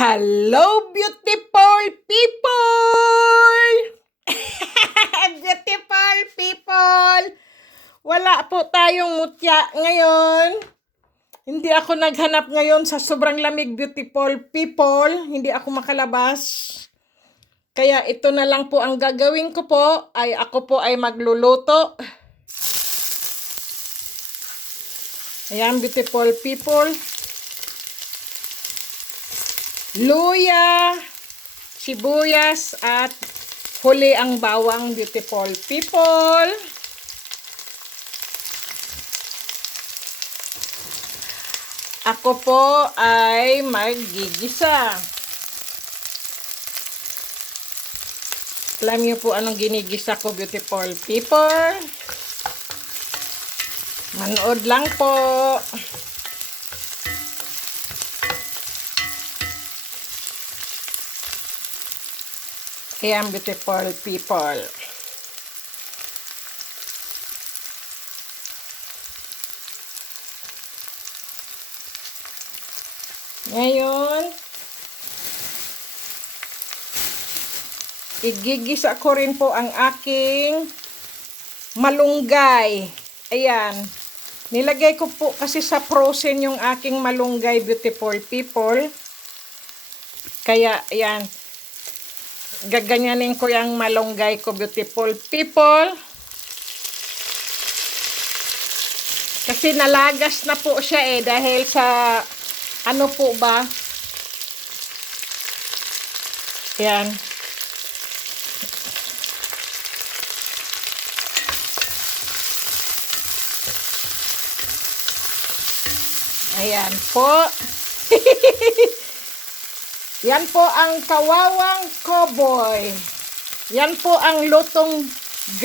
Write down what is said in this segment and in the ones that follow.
Hello, beautiful people! Beautiful people! Wala po tayong mutya ngayon. Hindi ako naghanap ngayon sa sobrang lamig, beautiful people. Hindi ako makalabas. Kaya ito na lang po ang gagawin ko po. Ako po ay magluluto. Ayan, beautiful people. Luya, sibuyas, at huli ang bawang, beautiful people. Ako po ay maggigisa. Alam niyo po anong ginigisa ko, beautiful people? Manood lang po. Ayan, beautiful people. Ngayon, igigisa ko rin po ang aking malunggay. Ayan. Nilagay ko po kasi sa frozen yung aking malunggay, beautiful people. Kaya, ayan. Gaganyanin ko yung malunggay ko, beautiful people. Kasi nalagas na po siya dahil sa ano po ba? Yan. Ayan po. Yan po ang kawawang cowboy. Yan po ang lutong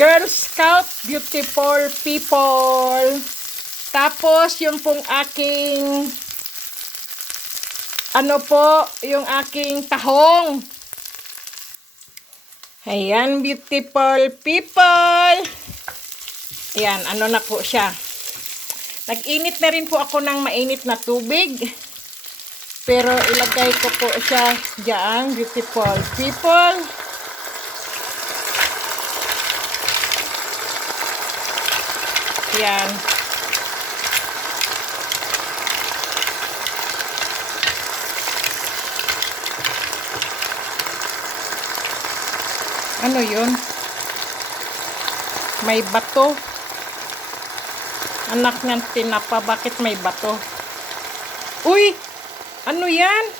Girl Scout, beautiful people. Tapos yung pong aking ano po, yung aking tahong. Ayan, beautiful people. Ayan, ano na po siya. Nag-init na rin po ako ng mainit na tubig. Pero ilagay ko po siya diyan, beautiful people. Ayan. Ano yun? May bato. Anak ng tinapa, bakit may bato? Uy! Ano yan?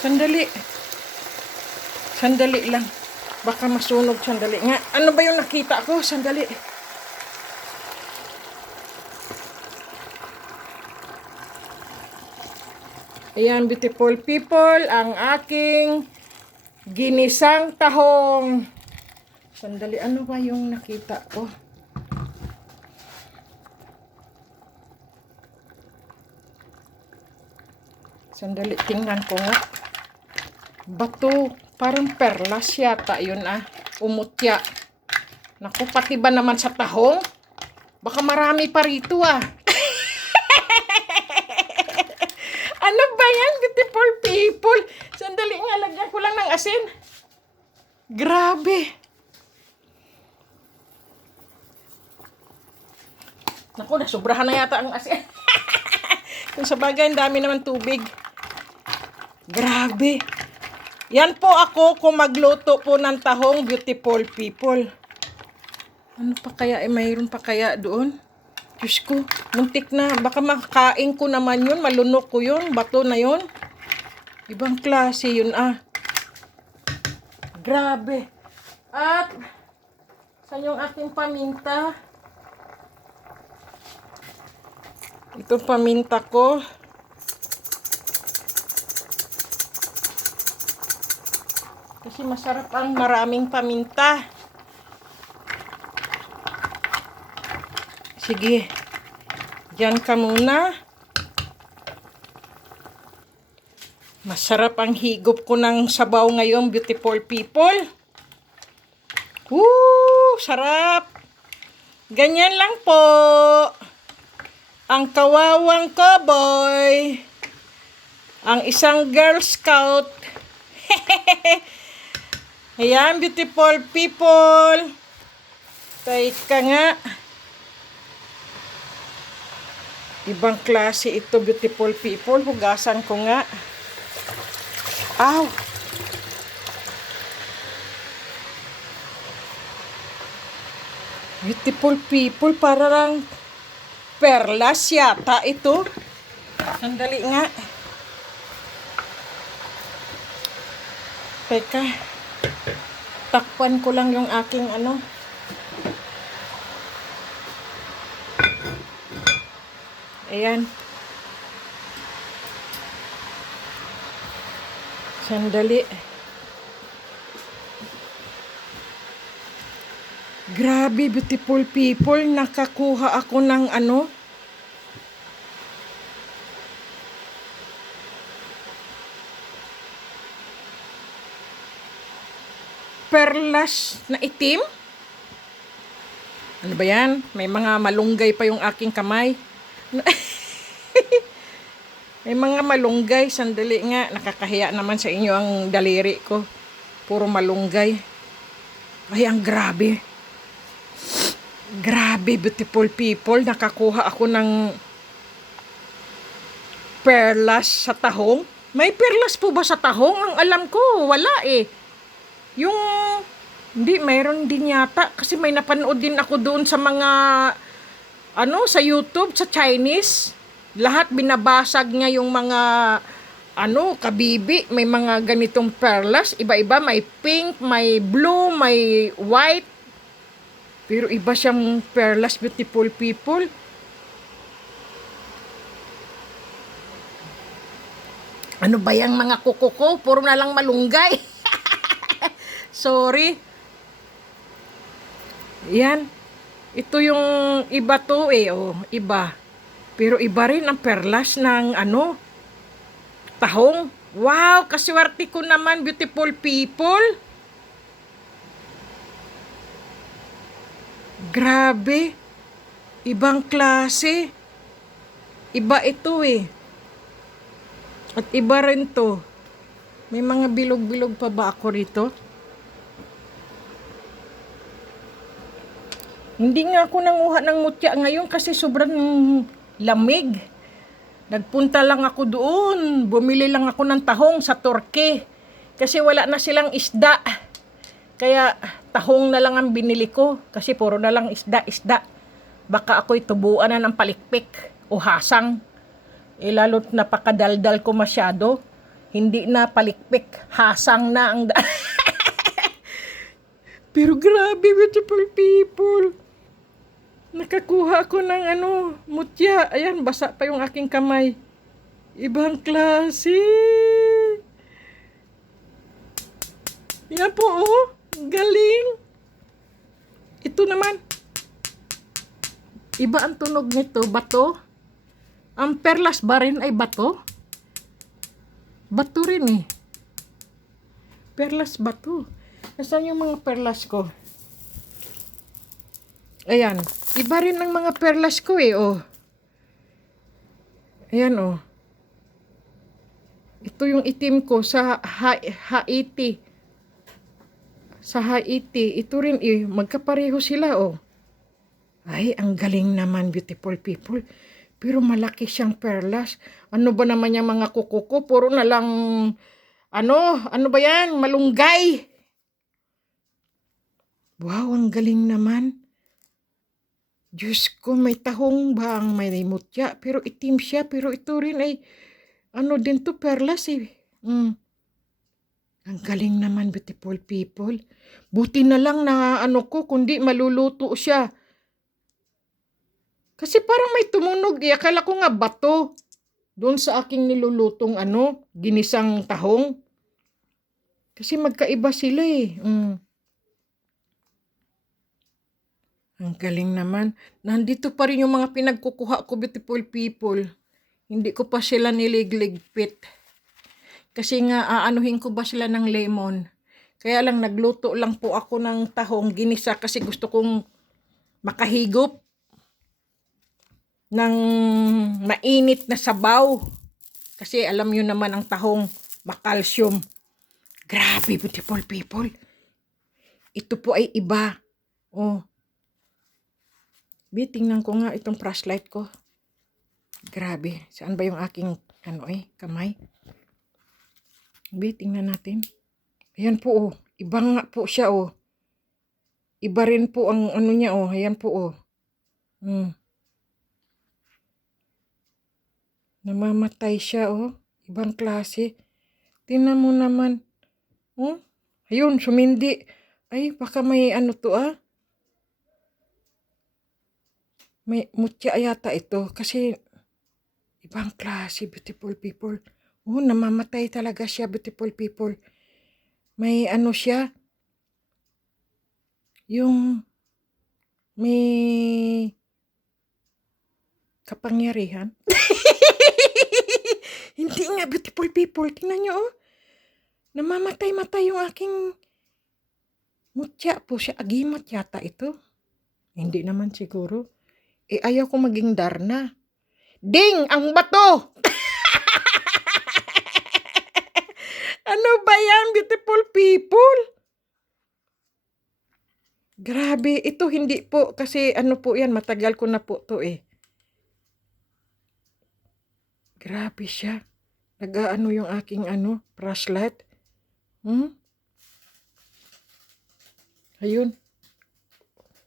Sandali. Sandali lang. Baka masunog, sandali nga. Ano ba yung nakita ko? Sandali. Ayan, beautiful people, ang aking ginisang tahong. Sandali, ano ba yung nakita ko? Sandali, tingnan ko nga. Bato, parang perlas yata yun umutya. Naku, pati ba naman sa tahong? Baka marami pa rito Ano ba yan, beautiful people? Sandali nga, lagyan ko lang ng asin. Grabe. Naku, nasubrahan na yata ang asin. Kung sa bagay, ang dami naman tubig. Grabe. Yan po ako kung magluto po ng tahong, beautiful people. Ano pa kaya? Mayroon pa kaya doon? Diyos ko, muntik na. Baka makakain ko naman yun. Malunok ko yun. Bato na yun. Ibang klase yun Grabe. At, saan yung ating paminta? Itong paminta ko. Kasi masarap ang maraming paminta. Sige. Diyan ka muna. Masarap ang higop ko ng sabaw ngayon, beautiful people. Woo! Sarap! Ganyan lang po. ang kawawang cowboy, ang isang Girl Scout. Ayan, beautiful people. Teka nga. Ibang klase ito, beautiful people. Hugasan ko nga. Aw! Beautiful people, parang perlas yata ito. Sandali nga. Teka. Takpan ko lang yung aking ano. Ayan. Sandali. Grabe, beautiful people. Nakakuha ako ng ano. Perlas na itim. Ano ba yan? May mga malunggay pa yung aking kamay. May mga malunggay. Sandali nga. Nakakahiya naman sa inyo ang daliri ko. Puro malunggay. Ay, ang grabe. Grabe, beautiful people. Nakakuha ako ng perlas sa tahong. May perlas po ba sa tahong? Ang alam ko, wala eh. Yung, hindi, mayroon din yata. Kasi may napanood din ako doon sa mga, ano, sa YouTube, sa Chinese. Lahat binabasag niya yung mga, ano, kabibi. May mga ganitong perlas. Iba-iba, may pink, may blue, may white. Pero iba siyang perlas, beautiful people. Ano ba yung mga kuko ko? Puro na lang malunggay. Sorry. Yan. Ito yung iba to eh. Oh, iba. Pero iba rin ang perlas ng ano, tahong. Wow, kaswerte ko naman, beautiful people. Grabe. Ibang klase. Iba ito eh. At iba rin to. May mga bilog-bilog pa ba ako rito? Hindi nga ako nanguha ng mutya ngayon kasi sobrang lamig. Nagpunta lang ako doon. Bumili lang ako ng tahong sa Turkey. Kasi wala na silang isda. Kaya tahong na lang ang binili ko. Kasi puro na lang isda. Baka ako'y tubuan na ng palikpik o hasang. Eh lalo't napakadaldal ko masyado. Hindi na palikpik. Hasang na ang Pero grabe, beautiful people. Nakakuha ako ng ano, mutya. Ayan, basa pa yung aking kamay. Ibang klase. Yan po, oh. Galing. Ito naman. Iba ang tunog nito. Bato. Ang perlas ba rin ay bato? Bato rin eh. Perlas bato. Nasaan yung mga perlas ko? Ayan. Iba rin ang mga perlas ko eh, oh. Ayan, oh. Ito yung itim ko sa Haiti. Sa Haiti. Ito rin eh. Magkapareho sila, oh. Ay, ang galing naman, beautiful people. Pero malaki siyang perlas. Ano ba naman yung mga kuko ko? Puro na lang, ano ba yan? Malunggay. Wow, ang galing naman. Diyos ko, may tahong ba ang may mutya? Pero itim siya. Pero ito rin ay, ano din to, perlas eh. Ang galing naman, beautiful people. Buti na lang na ano ko, kundi maluluto siya. Kasi parang may tumunog eh. Akala ko nga bato. Doon sa aking nilulutong ano, ginisang tahong. Kasi magkaiba sila eh. Ang galing naman. Nandito pa rin yung mga pinagkukuha ko, beautiful people. Hindi ko pa sila niligligpit. Kasi nga, aanuhin ko ba sila ng lemon. Kaya lang, nagluto lang po ako ng tahong ginisa kasi gusto kong makahigop. ng mainit na sabaw. Kasi alam nyo naman ang tahong makalsyum. Grabe, beautiful people. Ito po ay iba. Oh. Tingnan ko nga itong flashlight ko. Grabe. Saan ba yung aking kamay? Tingnan natin. Ayan po, oh. Iba nga po siya, oh. Iba rin po ang niya, oh. Ayan po, oh. Namamatay siya, oh. Ibang klase. Tingnan mo naman. Oh. Ayun, sumindi. Ay, baka may to, ah. May mutya yata ito. Kasi, ibang klase, beautiful people. Oh, namamatay talaga siya, beautiful people. May siya. Yung may kapangyarihan. Hindi nga, beautiful people. Tingnan nyo, oh. Namamatay-matay yung aking mutya po siya. Agimat yata ito. Hindi naman siguro. Ayaw ko maging Darna. Ding! Ang bato! Ano ba yan, beautiful people? Grabe, ito hindi po. Kasi po yan, matagal ko na po to eh. Grabe siya. Nag-aano yung aking flashlight. Ayun.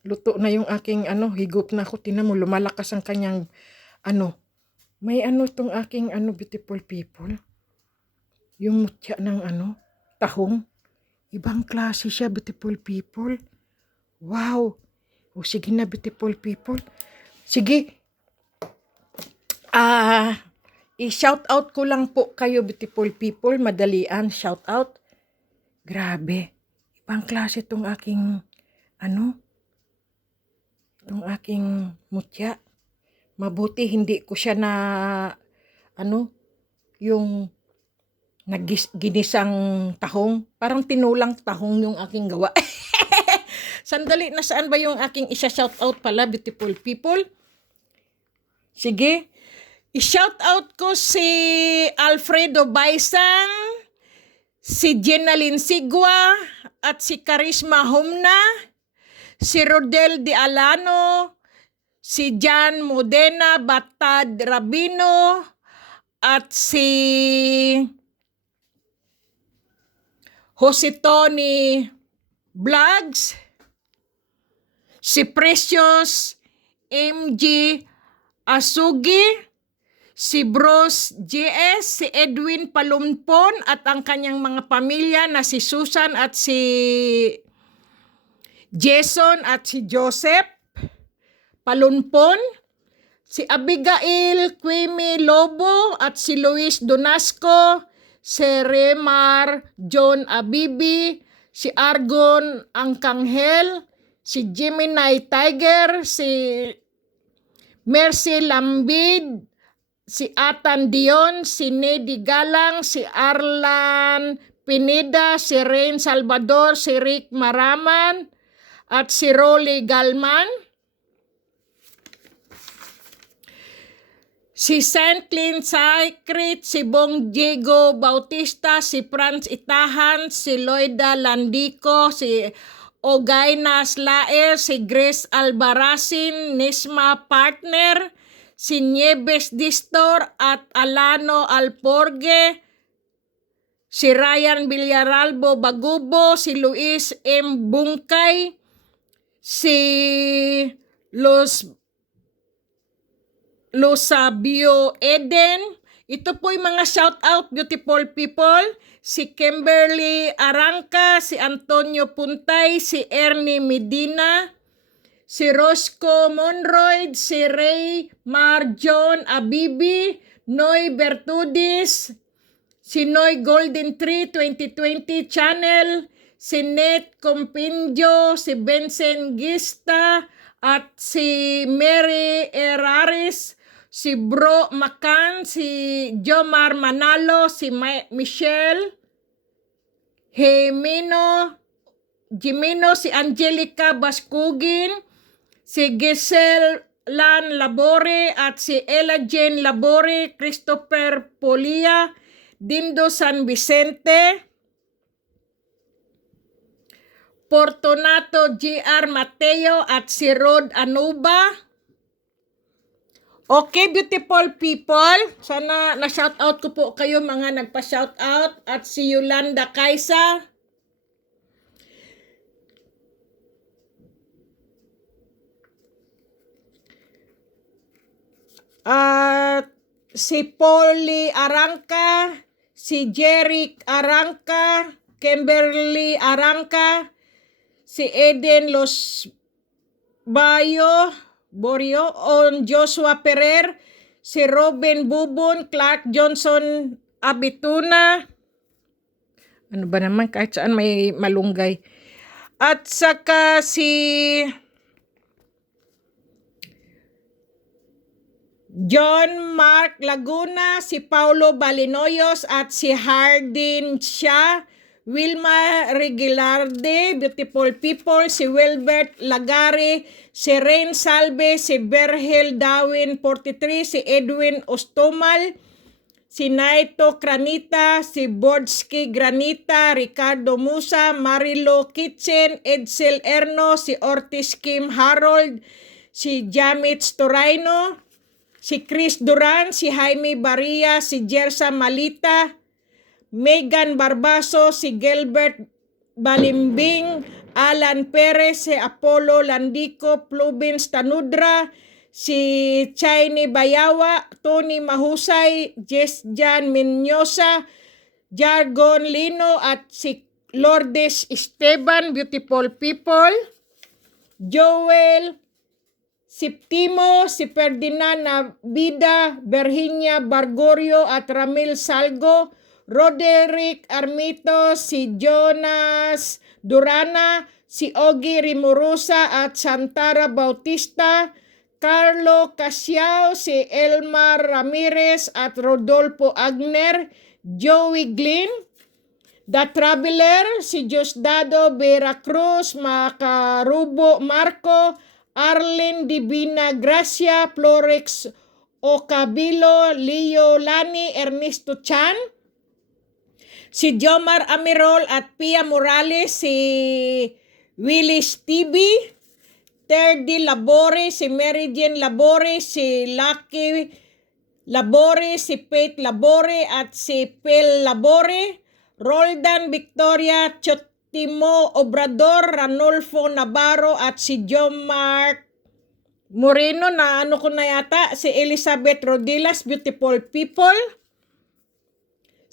Luto na yung aking higop na ako. Tinan mo, lumalakas ang kanyang May itong aking beautiful people. Yung mutya ng tahong. Ibang klase siya, beautiful people. Wow. O sige na, beautiful people. Sige. I-shout out ko lang po kayo, beautiful people. Madalian, shout out. Grabe. Ibang klase itong aking itong aking mutya. Mabuti hindi ko siya na yung ginisang tahong. Parang tinulang tahong yung aking gawa. Sandali, nasaan ba yung aking isa-shout out pala, beautiful people? Sige. I-shout out ko si Alfredo Baisang, si Jenalyn Sigua, at si Charisma Humna, si Rodel de Alano, si Jan Modena Batad Rabino, at si Jose Tony Vlogs, si Precious MG Asugi, si Bros JS, si Edwin Palumpon, at ang kanyang mga pamilya na si Susan at si Jason at si Joseph Palumpon, si Abigail Quimi Lobo at si Luis Donasco, si Remar John Abibi, si Argon Angkanghel, si Gemini Tiger, si Mercy Lambid, si Atan Dion, si Nedy Galang, si Arlan Pineda, si Rain Salvador, si Rick Maraman, at si Rolly Galman, si Saint Clean Sacred, si Bong Diego Bautista, si Franz Itahan, si Loida Landico, si Ogayna Slaer, si Grace Albarazin, Nisma Partner, si Nieves Distor at Alano Alporge, si Ryan Villaralbo Bagubo, si Luis M. Bungkay, si Losabio Eden. Ito po yung mga shout out, beautiful people. Si Kimberly Arangka, si Antonio Puntay, si Ernie Medina, si Roscoe Monroy, si Ray Marjon Abibi, Noy Bertudis, si Noy Golden Tree 2020 Channel, si Net Compinjo, si Benson Gista, at si Mary Eraris, si Bro Macan, si Jomar Manalo, si Michelle Jimino, si Angelica Baskugin, si Giselle Lan Labore at si Ella Jane Labore, Christopher Polia, Dindo San Vicente, Fortunato G.R. Mateo at si Rod Anuba. Okay, beautiful people. Sana na-shoutout ko po kayo mga nagpa-shoutout. At si Yolanda Kaisa. At si Polly Arangka. Si Jeric Arangka. Kimberly Arangka. Si Eden Los Borio, on Joshua Ferrer, si Robin Bubon, Clark Johnson Abituna. Ano ba naman, kahit saan may malunggay. At saka si John Mark Laguna, si Paulo Balinoyos at si Hardin Shah, Wilma Regilarde, beautiful people, si Wilbert Lagare, si Rain Salve, si Berhel Dawin 43, si Edwin Ostomal, si Naito Granita, si Bordsky Granita, Ricardo Musa, Marilo Kitchen, Edsel Erno, si Ortiz Kim Harold, si Jamits Toraino, si Chris Duran, si Jaime Baria, si Jersa Malita, Megan Barbaso, si Gilbert Balimbing, Alan Perez, si Apollo Landico, Plubins Tanudra, si Chaini Bayawa, Tony Mahusay, Jess Jan Minyosa, Jargon Lino at si Lourdes Esteban, beautiful people, Joel Siptimo, si Ferdinand Navida, Virginia Bargorio at Ramil Salgo, Roderick Armito, si Jonas Durana, si Ogie Rimorosa at Santara Bautista, Carlo Casiao, si Elmar Ramirez at Rodolfo Agner, Joey Glynn, The Traveler, si Diosdado Veracruz, Macarubo Marco, Arlen Divina Gracia, Florex Ocabilo, Leo Lani, Ernesto Chan, si Jomar Amirol at Pia Morales, si Willis TV, Terdy Labore, si Mary Jane Labore, si Lucky Labore, si Faith Labore at si Pel Labore, Roldan Victoria Chotimo Obrador, Ranulfo Navarro at si John Mark Moreno, na ano ko na yata, si Elizabeth Rodilas, beautiful people,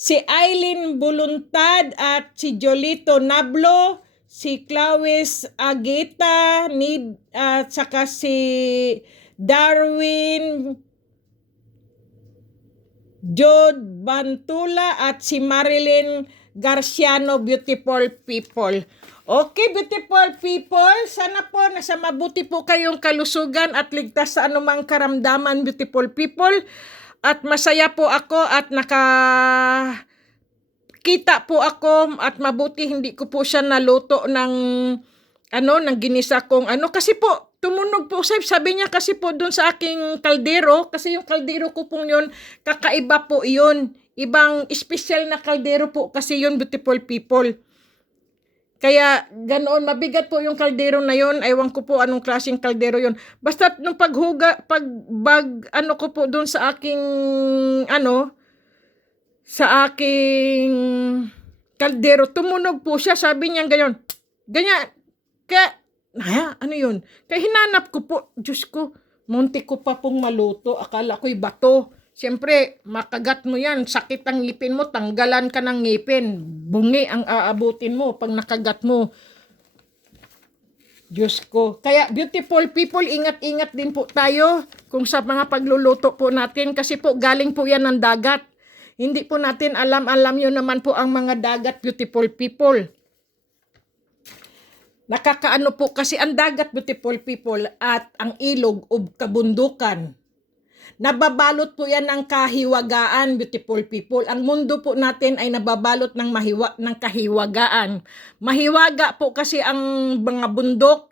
si Aileen Buluntad at si Jolito Nablo, si Clauis Agita, at saka si Darwin Jod Bantula at si Marilyn Garciano, beautiful people. Okay, beautiful people, sana po nasa mabuti po kayong kalusugan at ligtas sa anumang karamdaman, beautiful people. At masaya po ako at nakakita po ako at mabuti hindi ko po siya naluto ng ng ginisa kong kasi po tumunog po, sabi niya kasi po doon sa aking kaldero, kasi yung kaldero ko po yun, kakaiba po yun. Ibang special na kaldero po kasi yun, beautiful people. Kaya ganoon, mabigat po yung kaldero na yun. Ewan ko po anong klaseng kaldero yun. Basta nung ko po doon sa aking, sa aking kaldero, tumunog po siya. Sabi niya ganyan. Kaya, ano yun? Kaya hinanap ko po, Diyos ko, munti ko pa pong maluto. Akala ko'y bato. Siyempre, makagat mo yan. Sakit ang ngipin mo, tanggalan ka ng ngipin. Bungi ang aabutin mo pag nakagat mo. Diyos ko. Kaya, beautiful people, ingat-ingat din po tayo kung sa mga pagluluto po natin. Kasi po, galing po yan ng dagat. Hindi po natin alam nyo naman po ang mga dagat, beautiful people. Nakakaano po kasi ang dagat, beautiful people, at ang ilog o kabundukan. Nababalot po yan ng kahiwagaan, beautiful people. Ang mundo po natin ay nababalot ng kahiwagaan. Mahiwaga po kasi ang mga bundok,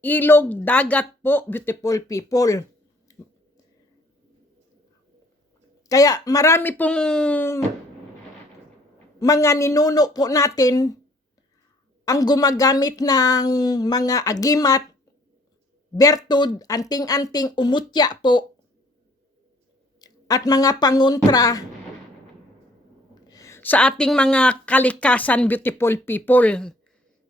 ilog, dagat po, beautiful people. Kaya marami pong mga ninuno po natin ang gumagamit ng mga agimat, bertud, anting-anting, umutya po, at mga pangontra sa ating mga kalikasan, beautiful people.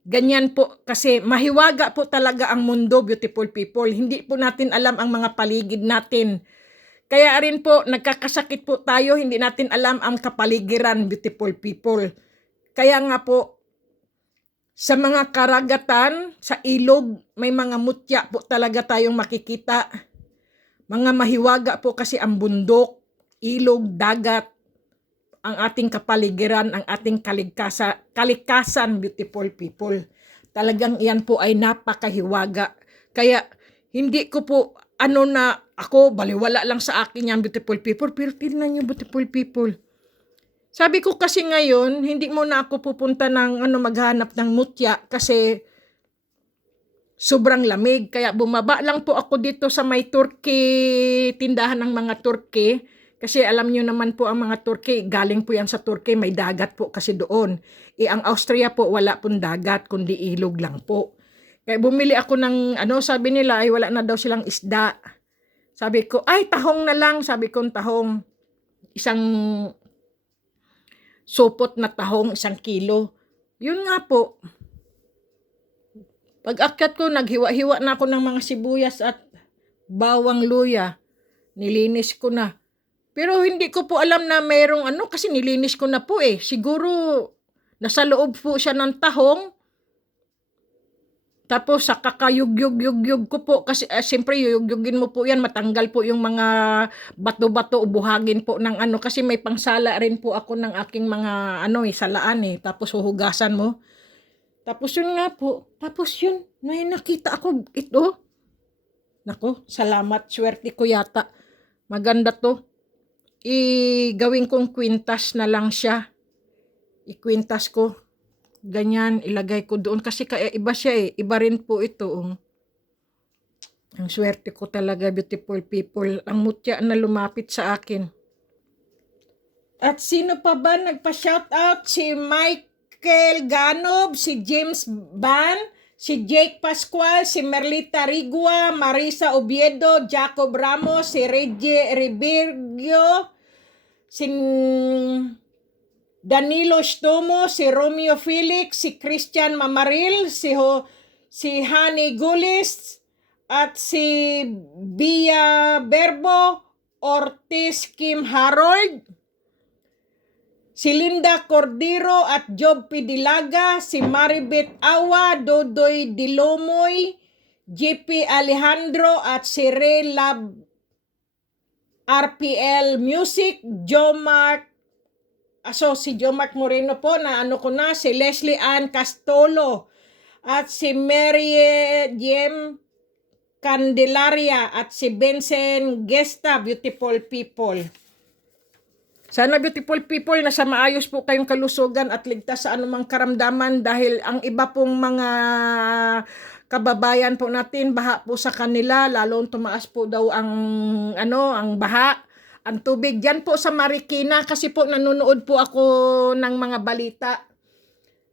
Ganyan po kasi mahiwaga po talaga ang mundo, beautiful people. Hindi po natin alam ang mga paligid natin. Kaya rin po nagkakasakit po tayo, hindi natin alam ang kapaligiran, beautiful people. Kaya nga po, sa mga karagatan, sa ilog, may mga mutya po talaga tayong makikita. Mga mahiwaga po kasi ang bundok, ilog, dagat, ang ating kapaligiran, ang ating kalikasan, beautiful people. Talagang iyan po ay napakahiwaga. Kaya hindi ko po ako baliwala lang sa akin yan, beautiful people. Pero tingnan nyo, beautiful people. Sabi ko kasi ngayon, hindi muna ako pupunta ng maghanap ng mutya kasi sobrang lamig. Kaya bumaba lang po ako dito sa may Turkey, tindahan ng mga Turkey. Kasi alam nyo naman po ang mga Turkey, galing po yan sa Turkey, may dagat po kasi doon. Ang Austria po wala pong dagat, kundi ilog lang po. Kaya bumili ako ng sabi nila ay wala na daw silang isda. Sabi ko, ay tahong na lang, sabi ko tahong. Isang supot na tahong, 1 kilo. Yun nga po. Pag akyat ko, naghiwa-hiwa na ako ng mga sibuyas at bawang luya. Nilinis ko na. Pero hindi ko po alam na mayroong kasi nilinis ko na po eh. Siguro nasa loob po siya ng tahong. Tapos sa kakayug-yug ko po kasi siyempre yuyug-yugin mo po yan, matanggal po yung mga bato-bato, buhagin po ng kasi may pangsala rin po ako ng aking mga salaan eh. Tapos huhugasan mo. Tapos yun nga po. Tapos yun, may nakita ako ito. Nako, salamat, swerte ko yata. Maganda to. Gawin kong kwintas na lang siya. Ikwintas ko. Ganyan, ilagay ko doon. Kasi iba siya eh. Iba rin po ito. Ang swerte ko talaga, beautiful people. Ang mutya na lumapit sa akin. At sino pa ba nagpa-shoutout? Si Michael Ganob, si James Ban, si Jake Pascual, si Merlita Rigua, Marisa Oviedo, Jacob Ramos, si Reggie Ribirgio, si Danilo Stomo, si Romeo Felix, si Christian Mamaril, si Hani Gulis, at si Bia Berbo, Ortiz Kim Harold, si Linda Cordero at Job Pidilaga, si Maribeth Awa, Dodoy Dilomoy, JP Alejandro at si Ray Lab RPL Music, si Jomark Moreno po na ko na, si Leslie Ann Castolo at si Mary Jem Candelaria at si Benson Gesta, beautiful people. Sana beautiful people, nasa maayos po kayong kalusugan at ligtas sa anumang karamdaman dahil ang iba pong mga kababayan po natin, baha po sa kanila, lalong tumaas po daw ang baha. Ang tubig dyan po sa Marikina kasi po nanonood po ako ng mga balita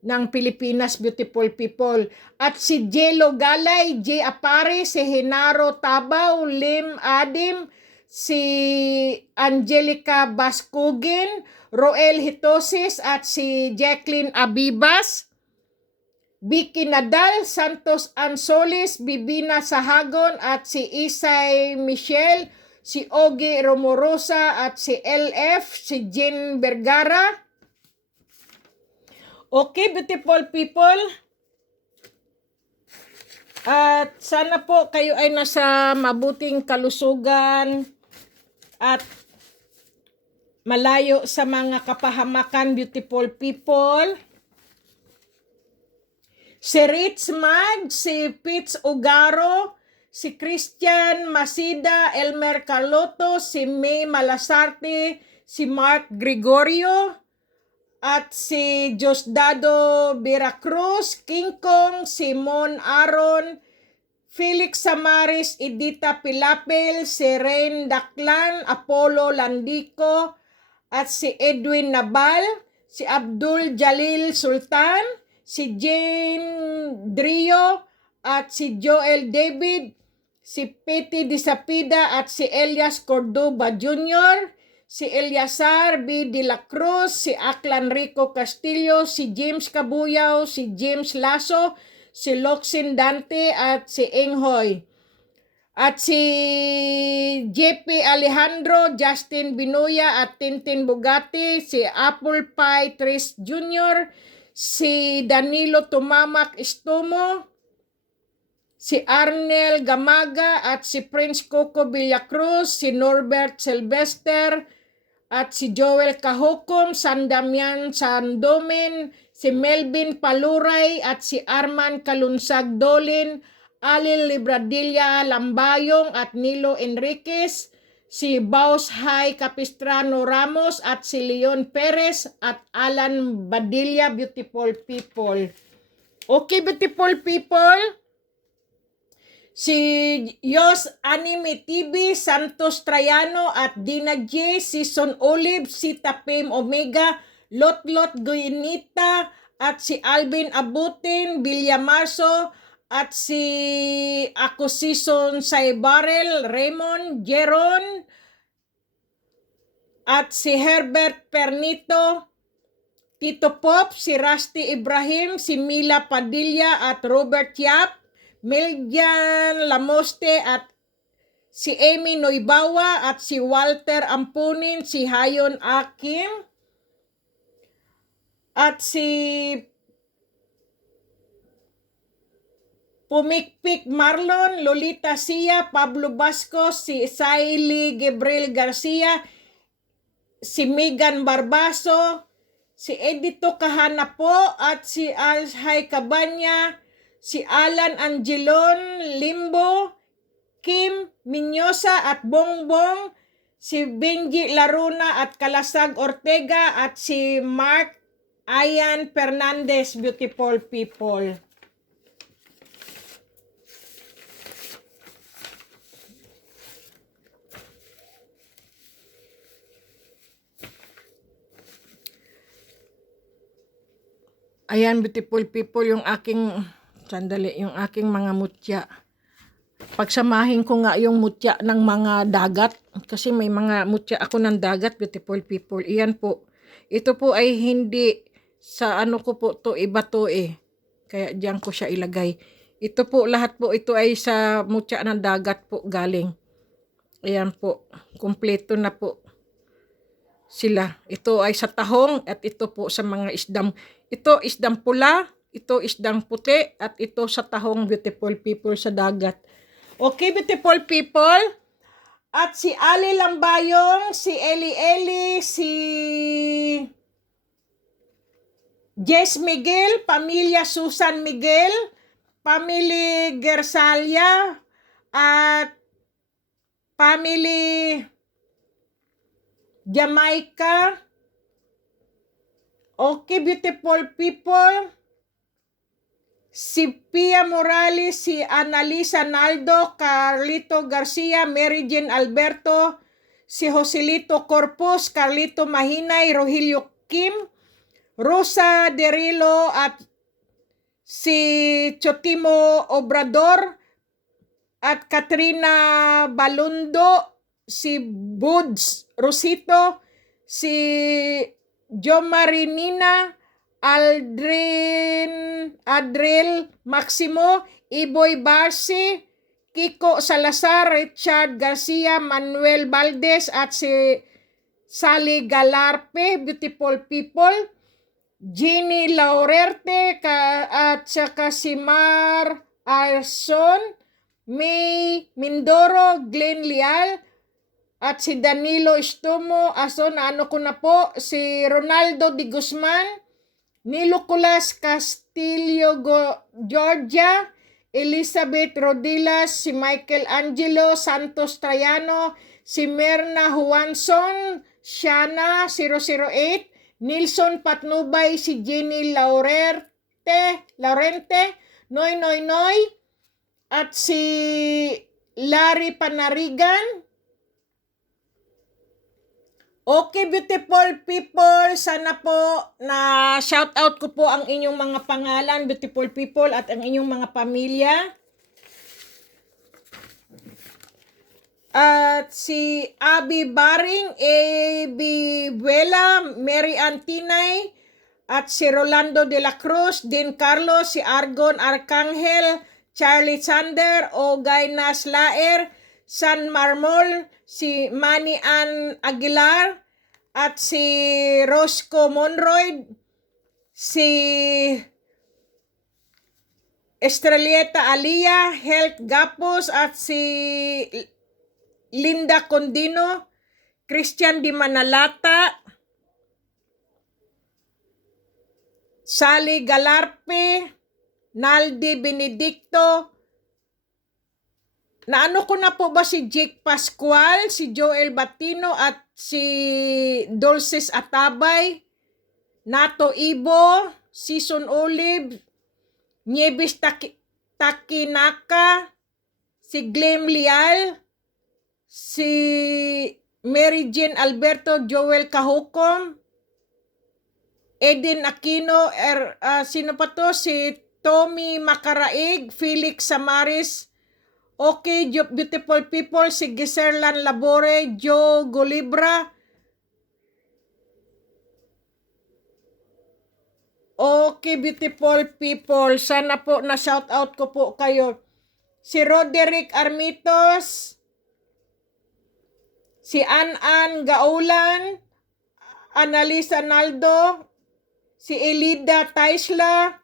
ng Pilipinas, beautiful people. At si Jelo Galay, J. Apare, si Henaro Tabaw, Lim Adim, si Angelica Baskugin, Roel Hitosis at si Jacqueline Abibas, Vicky Nadal, Santos Ansolis, Bibina Sahagon at si Isay Michelle, si Ogie Romorosa at si LF, si Jean Vergara. Okay, beautiful people. At sana po kayo ay nasa mabuting kalusugan at malayo sa mga kapahamakan, beautiful people. Si Rich Mag, si Pitts Ugaro, si Christian Masida, Elmer Caloto, si May Malasarte, si Mark Gregorio, at si Josdado Veracruz, King Kong, Simon Aaron, Felix Samaris, Edita Pilapil, si Rain Daklan, Apollo Landico, at si Edwin Nabal, si Abdul Jalil Sultan, si Jane Drio, at si Joel David, si Petty Disapida at si Elias Cordoba Jr., si Eliasar B. De La Cruz, si Aklan Rico Castillo, si James Kabuyaw, si James Lasso, si Loxin Dante at si Enghoy. At si JP Alejandro, Justin Binuya at Tintin Bugatti, si Apple Pie Tris Jr., si Danilo Tumamak Istomo, si Arnel Gamaga at si Prince Coco Villacruz, si Norbert Sylvester at si Joel Cahucom, San Damian Sandomen, si Melvin Paluray at si Arman Kalunsag Dolin, Alil Libradilla Lambayong at Nilo Enriquez, si Baus Hay Capistrano Ramos at si Leon Perez at Alan Badilla, beautiful people. Okay, beautiful people. Si Yos Anime TV, Santos Trayano at Dina J, Season Olive, Sita Pim Omega, Lotlot Guinita at si Alvin Abutin, Villamarso at si Ako Season Saybarel, Raymond Jeron at si Herbert Pernito, Tito Pop, si Rusty Ibrahim, si Mila Padilla at Robert Yap, Miljan Lamoste at si Amy Noibawa at si Walter Ampunin, si Hayon Akim at si Pumikpik Marlon, Lolita Sia, Pablo Bascos, si Saily Gabriel Garcia, si Megan Barbaso, si Edito Kahanapo at si Alhay Cabanya, si Alan Angelon Limbo, Kim Minyosa at Bongbong, si Benji Laruna at Kalasag Ortega at si Mark Ayan Fernandez, beautiful people. Ayan, beautiful people, yung aking yung aking mga mutya. Pagsamahin ko nga yung mutya ng mga dagat. Kasi may mga mutya ako ng dagat, beautiful people. Iyan po. Ito po ay hindi sa ano ko po to, iba to eh. Kaya diyan ko siya ilagay. Ito po, lahat po ito ay sa mutya ng dagat po galing. Ayan po. Kumpleto na po sila. Ito ay sa tahong at ito po sa mga isdang. Ito isdang pula. Ito isdang puti at ito sa tahong, beautiful people, sa dagat. Okay, beautiful people. At si Ali Lambayong, si Eli, si Jess Miguel, pamilya Susan Miguel, family Gersalia, at family Jamaica. Okay, beautiful people. Si Pia Morales, si Annalisa Naldo, Carlito Garcia, Mary Jane Alberto, si Joselito Corpus, Carlito Mahinay, Rogelio Kim, Rosa Derilo at si Chotimo Obrador at Katrina Balundo, si Buds Rosito, si Jo Marinina, Adril Maximo, Iboy Barsi, Kiko Salazar, Richard Garcia, Manuel Valdez at si Sally Galarpe, beautiful people, Jeannie Laurerte at saka si Mar Arson, May Mindoro, Glenn Lial at si Danilo Istomo, ano ko na po, si Ronaldo Di Guzman, Nicolas Castillo Georgia, Elizabeth Rodilas, si Michael Angelo Santos Trayano, si Merna Juanson, Shana 008, Nilson Patnubay, si Jenny Laurente, Noy, at si Larry Panarigan. Okay, beautiful people, sana po na shout out ko po ang inyong mga pangalan, beautiful people, at ang inyong mga pamilya. At si Abby Baring, Abby Buela, Mary Antinay, at si Rolando de la Cruz, Dean Carlos, si Argon Arcangel, Charlie Sander, Ogay Naslaer, San Marmol, si Manny Ann Aguilar, at si Roscoe Monroy, si Estrelleta Alia, Health Gapos, at si Linda Condino, Christian Di Manalata, Sally Galarpe, Naldi Benedicto, naano ko na po ba si Jake Pascual, si Joel Batino, at si Dulces Atabay, Nato Ibo, Season Olive, Nieves Takinaka, si Glenn Lial, si Mary Jane Alberto, Joel Cahucom, Eden Aquino, sino pa to? Si Tommy Macaraig, Felix Samaris, okay, beautiful people, si Giserlan Labore, Joe Golibra, okay, beautiful people, sana po na shout out ko po kayo. Si Roderick Armitos, si An Gaulan, Annalisa Naldo, si Elida Taisla,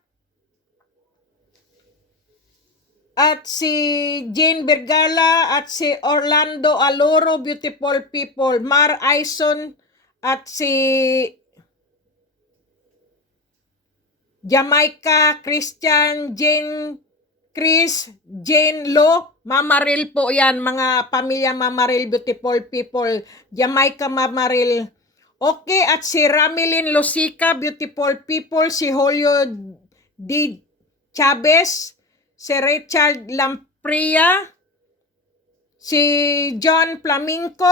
at si Jane Bergala, at si Orlando Aloro, beautiful people, Mar Aison, at si Jamaica Christian, Jane Chris, Jane Lo, Mamaril po yan, mga pamilya Mamaril, beautiful people, Jamaica Mamaril. Okay, at si Ramilin Losica, beautiful people, si Julio D. Chavez, si Richard Lampria, si John Flamenco,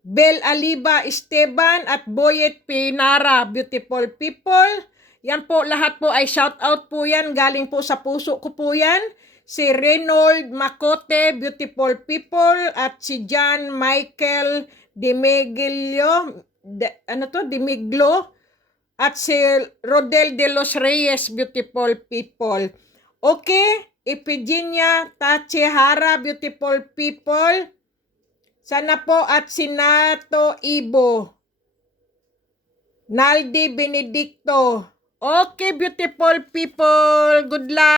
Bel Aliba Esteban, at Boyet Pinara, beautiful people. Yan po, lahat po ay shout out po yan, galing po sa puso ko po yan. Si Reynold Macote, beautiful people, at si John Michael Dimiglo, at si Rodel de los Reyes, beautiful people. Okay, Epigenia Tachihara, beautiful people. Sana po, at si Nato Ibo, Naldi Benedicto. Okay, beautiful people, good luck.